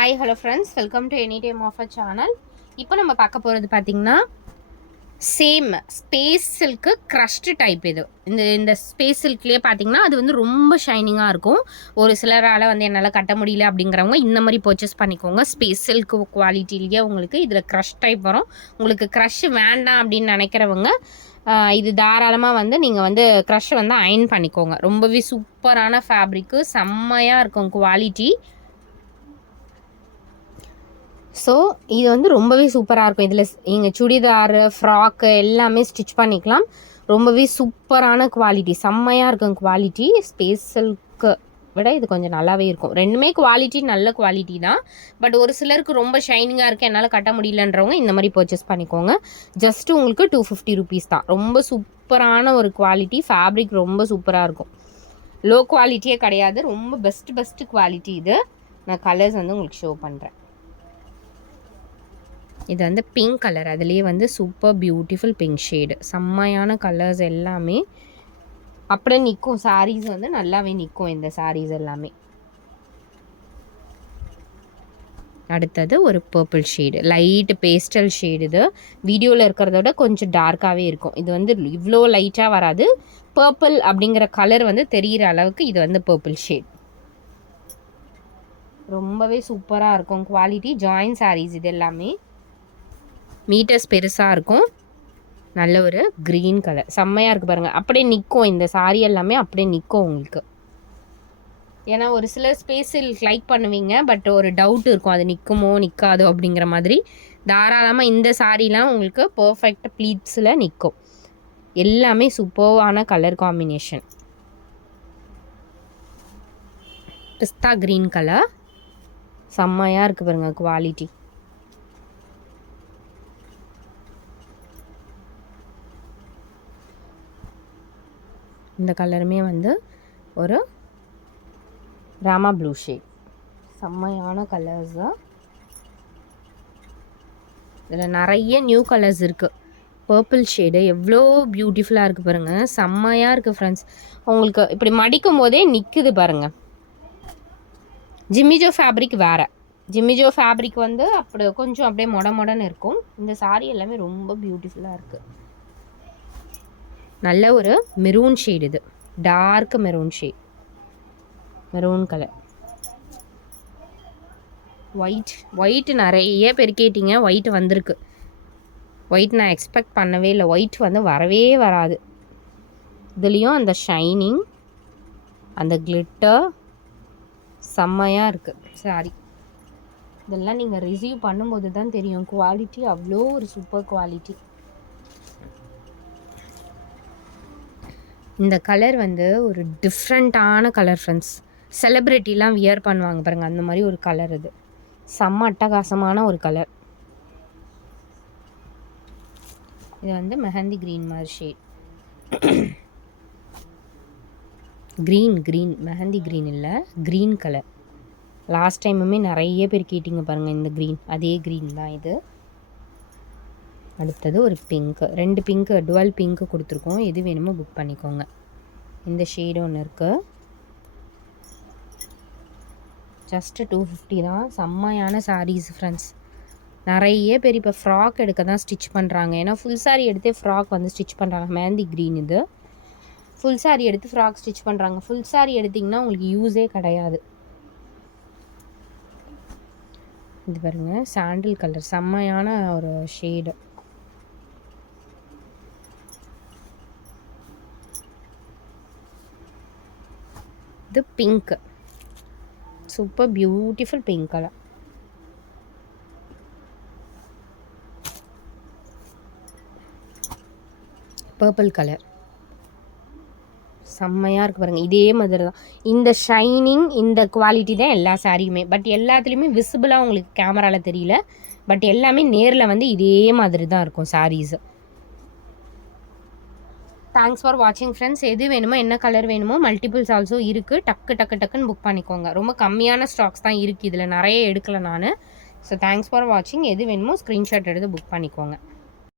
Hi hello friends, welcome to any time of a channel. இப்போ நம்ம பார்க்க போகிறது பார்த்திங்கன்னா same space silk crushed type. இந்த ஸ்பேஸ் சில்க்லேயே பார்த்திங்கன்னா அது வந்து ரொம்ப ஷைனிங்காக இருக்கும். ஒரு சிலரால் வந்து என்னால் கட்ட முடியல அப்படிங்கிறவங்க இந்த மாதிரி பர்ச்சேஸ் பண்ணிக்கோங்க. ஸ்பேஸ் சில்க் குவாலிட்டிலேயே உங்களுக்கு இதில் க்ரஷ் டைப் வரும். உங்களுக்கு க்ரஷ் வேண்டாம் அப்படின்னு நினைக்கிறவங்க இது தாராளமாக வந்து நீங்கள் வந்து க்ரஷ் வந்து அயன் பண்ணிக்கோங்க. ரொம்பவே சூப்பரான ஃபேப்ரிக்கு, செம்மையாக இருக்கும் குவாலிட்டி. ஸோ இது வந்து ரொம்பவே சூப்பராக இருக்கும். இதில் நீங்கள் சுடிதார், ஃப்ராக்கு எல்லாமே ஸ்டிச் பண்ணிக்கலாம். ரொம்பவே சூப்பரான குவாலிட்டி, செம்மையாக இருக்கும் குவாலிட்டி. ஸ்பேஸ் சில்க்கு விட இது கொஞ்சம் நல்லாவே இருக்கும். ரெண்டுமே குவாலிட்டி நல்ல குவாலிட்டி தான். பட் ஒரு சிலருக்கு ரொம்ப ஷைனிங்காக இருக்குது, என்னால் கட்ட முடியலன்றவங்க இந்த மாதிரி பர்ச்சேஸ் பண்ணிக்கோங்க. ஜஸ்ட்டு உங்களுக்கு 250 ருபீஸ் தான். ரொம்ப சூப்பரான ஒரு குவாலிட்டி. ஃபேப்ரிக் ரொம்ப சூப்பராக இருக்கும். லோ குவாலிட்டியே கிடையாது, ரொம்ப பெஸ்ட்டு குவாலிட்டி இது. நான் கலர்ஸ் வந்து உங்களுக்கு ஷோ பண்ணுறேன். இது வந்து பிங்க் கலர், அதுலேயே வந்து சூப்பர் பியூட்டிஃபுல் பிங்க் ஷேடு. செம்மையான கலர்ஸ் எல்லாமே அப்படியே நிற்கும். சாரீஸ் வந்து நல்லாவே நிற்கும் இந்த சாரீஸ் எல்லாமே. அடுத்தது ஒரு purple shade, light pastel shade. இது வீடியோவில் இருக்கிறத விட கொஞ்சம் டார்க்காகவே இருக்கும். இது வந்து இவ்வளோ லைட்டாக வராது. பர்பிள் அப்படிங்கிற கலர் வந்து தெரிகிற அளவுக்கு இது வந்து பர்பிள் ஷேட். ரொம்பவே சூப்பராக இருக்கும் குவாலிட்டி. ஜாயின் சாரீஸ் இது எல்லாமே. மீட்டர்ஸ் பெருசாக இருக்கும். நல்ல ஒரு க்ரீன் கலர், செம்மையாக இருக்குது பாருங்கள். அப்படியே நிற்கும் இந்த சாரீ எல்லாமே, அப்படியே நிற்கும் உங்களுக்கு. ஏன்னா ஒரு சில ஸ்பேஸில் லைக் பண்ணுவீங்க, பட் ஒரு டவுட் இருக்கும் அது நிற்குமோ நிற்காதோ அப்படிங்கிற மாதிரி. தாராளமாக இந்த சாரீலாம் உங்களுக்கு பர்ஃபெக்ட் ப்ளீட்ஸில் நிற்கும். எல்லாமே சூப்பரான கலர் காம்பினேஷன். பிஸ்தா க்ரீன் கலர், செம்மையாக இருக்குது பாருங்கள் குவாலிட்டி. இந்த கலருமே வந்து ஒரு ராமா ப்ளூ ஷேட், செம்மையான கலர்ஸ் தான். இதில் நிறைய நியூ கலர்ஸ் இருக்குது. பர்பிள் ஷேடு எவ்வளோ பியூட்டிஃபுல்லாக இருக்குது பாருங்கள், செம்மையாக இருக்குது ஃப்ரெண்ட்ஸ். உங்களுக்கு இப்படி மடிக்கும் போதே நிற்குது பாருங்கள். ஜிம்மிஜோ ஃபேப்ரிக் வேறு. ஜிம்மிஜோ ஃபேப்ரிக் வந்து அப்படி கொஞ்சம் அப்படியே மொடன்னு இருக்கும். இந்த சாரீ எல்லாமே ரொம்ப பியூட்டிஃபுல்லாக இருக்குது. நல்ல ஒரு மெரூன் ஷேட், இது dark maroon shade, maroon colour. White நிறைய பேர் கேட்டிங்க. ஒயிட் வந்திருக்கு. ஒயிட் நான் எக்ஸ்பெக்ட் பண்ணவே இல்லை. ஒயிட் வந்து வரவே வராது. இதுலேயும் அந்த ஷைனிங், அந்த கிளிட்டர் செம்மையாக இருக்குது சாரி. இதெல்லாம் நீங்கள் ரிசீவ் பண்ணும்போது தான் தெரியும் குவாலிட்டி. அவ்வளோ ஒரு சூப்பர் குவாலிட்டி. இந்த கலர் வந்து ஒரு டிஃப்ரெண்ட்டான கலர் ஃப்ரெண்ட்ஸ். செலிப்ரிட்டிலாம் வியர் பண்ணுவாங்க பாருங்கள், அந்த மாதிரி ஒரு கலர். இது செம்ம அட்டகாசமான ஒரு கலர். இது வந்து மெஹந்தி க்ரீன் மாதிரி ஷேட். க்ரீன் மெஹந்தி க்ரீன் இல்லை, க்ரீன் கலர். லாஸ்ட் டைமுமே நிறைய பேர் கேட்டிங்க பாருங்கள் இந்த க்ரீன், அதே க்ரீன் தான் இது. அடுத்தது ஒரு பிங்க்கு, 2 பிங்க்கு, டுவல் பிங்க்கு கொடுத்துருக்கோம். எது வேணுமோ புக் பண்ணிக்கோங்க. இந்த ஷேடு ஒன்று இருக்குது. ஜஸ்ட்டு 250 தான். செம்மையான சாரீஸ் ஃப்ரெண்ட்ஸ். நிறைய பேர் இப்போ ஃப்ராக் எடுக்க தான் ஸ்டிச் பண்ணுறாங்க. ஏன்னா ஃபுல் சாரீ எடுத்து ஃப்ராக் வந்து ஸ்டிச் பண்ணுறாங்க. மெஹந்தி க்ரீன் இது. ஃபுல் சாரீ எடுத்து ஃப்ராக் ஸ்டிச் பண்ணுறாங்க. ஃபுல் சாரீ எடுத்திங்கன்னா உங்களுக்கு யூஸே கிடையாது. இது பாருங்கள், சாண்டில் கலர், செம்மையான ஒரு ஷேடு. இது pink, super beautiful pink colour. Purple colour செம்மையாக இருக்குது பாருங்கள். இதே மாதிரி தான் இந்த ஷைனிங், இந்த குவாலிட்டி தான் எல்லா சாரியுமே. பட் எல்லாத்துலேயுமே விசிபிளாக உங்களுக்கு கேமராவில் தெரியல. பட் எல்லாமே நேரில் வந்து இதே மாதிரி தான் இருக்கும் சாரீஸு. தேங்க்ஸ் ஃபார் வாட்சிங் ஃப்ரெண்ட்ஸ். எது வேணுமோ, என்ன கலர் வேணுமோ, மல்டிபிள்ஸ் ஆல்சோ இருக்குது. டக்குன்னு புக் பண்ணிக்கோங்க. ரொம்ப கம்மியான ஸ்டாக்ஸ் தான் இருக்குது. இதில் நிறைய எடுக்கலை நான். ஸோ தேங்க்ஸ் ஃபார் வாட்சிங். எது வேணுமோ ஸ்க்ரீன்ஷாட் எடுத்து புக் பண்ணிக்கோங்க.